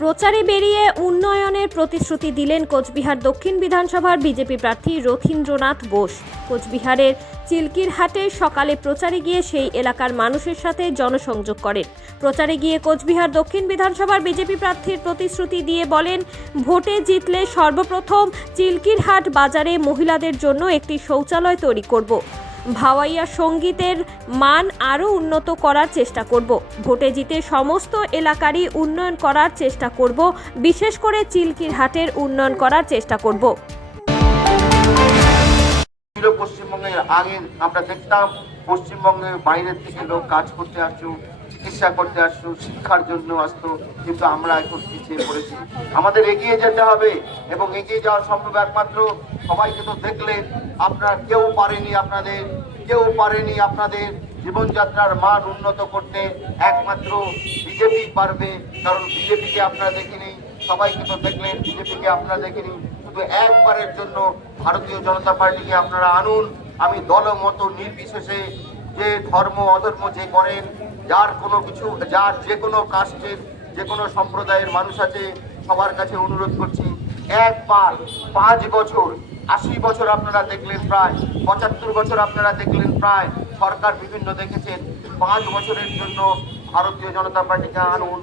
প্রচারে বেরিয়ে উন্নয়নের প্রতিশ্রুতি দিলেন কোচবিহার দক্ষিণ বিধানসভার বিজেপি প্রার্থী রথীন্দ্রনাথ বোস। কোচবিহারের চিলকিরহাটে সকালে প্রচারে গিয়ে সেই এলাকার মানুষের সাথে জনসংযোগ করেন। প্রচারে গিয়ে কোচবিহার দক্ষিণ বিধানসভার বিজেপি প্রার্থীর প্রতিশ্রুতি দিয়ে বলেন, ভোটে জিতলে সর্বপ্রথম চিলকিরহাট বাজারে মহিলাদের জন্য একটি শৌচালয় তৈরি করব। ভাওয়াইয়া সঙ্গীতের মান আরও উন্নত করার চেষ্টা করব। ভোটে জিতে সমস্ত এলাকারই উন্নয়ন করার চেষ্টা করব, বিশেষ করে চিলকিরহাটের উন্নয়ন করার চেষ্টা করব। পশ্চিমবঙ্গের আগে আমরা দেখতাম পশ্চিমবঙ্গে বাইরের থেকে লোক কাজ করতে আসতো, চিকিৎসা করতে আসতো, শিক্ষার জন্য আসতো, কিন্তু আমরা এখন পিছিয়ে পড়েছি। আমাদের এগিয়ে যেতে হবে এবং এগিয়ে যাওয়া সম্ভব একমাত্র সবাইকে তো দেখলেন আপনারা, কেউ পারেনি আপনাদের জীবনযাত্রার মান উন্নত করতে, একমাত্র বিজেপি পারবে। কারণ বিজেপিকে আপনারা দেখেনি, সবাইকে তো দেখলেন, বিজেপিকে আপনারা দেখেনি। শুধু একবারের জন্য ভারতীয় জনতা পার্টিকে আপনারা আনুন। আমি দলমত নির্বিশেষে, যে ধর্ম অধর্ম যে করেন, যার যে কোনো কাস্টের, যে কোনো সম্প্রদায়ের মানুষ আছে, সবার কাছে অনুরোধ করছি, একবার 5 বছর 80 বছর আপনারা দেখলেন, প্রায় 75 বছর আপনারা দেখলেন, প্রায় সরকার বিভিন্ন দেখেছেন, 5 বছরের জন্য ভারতীয় জনতা পার্টিকে আনুন।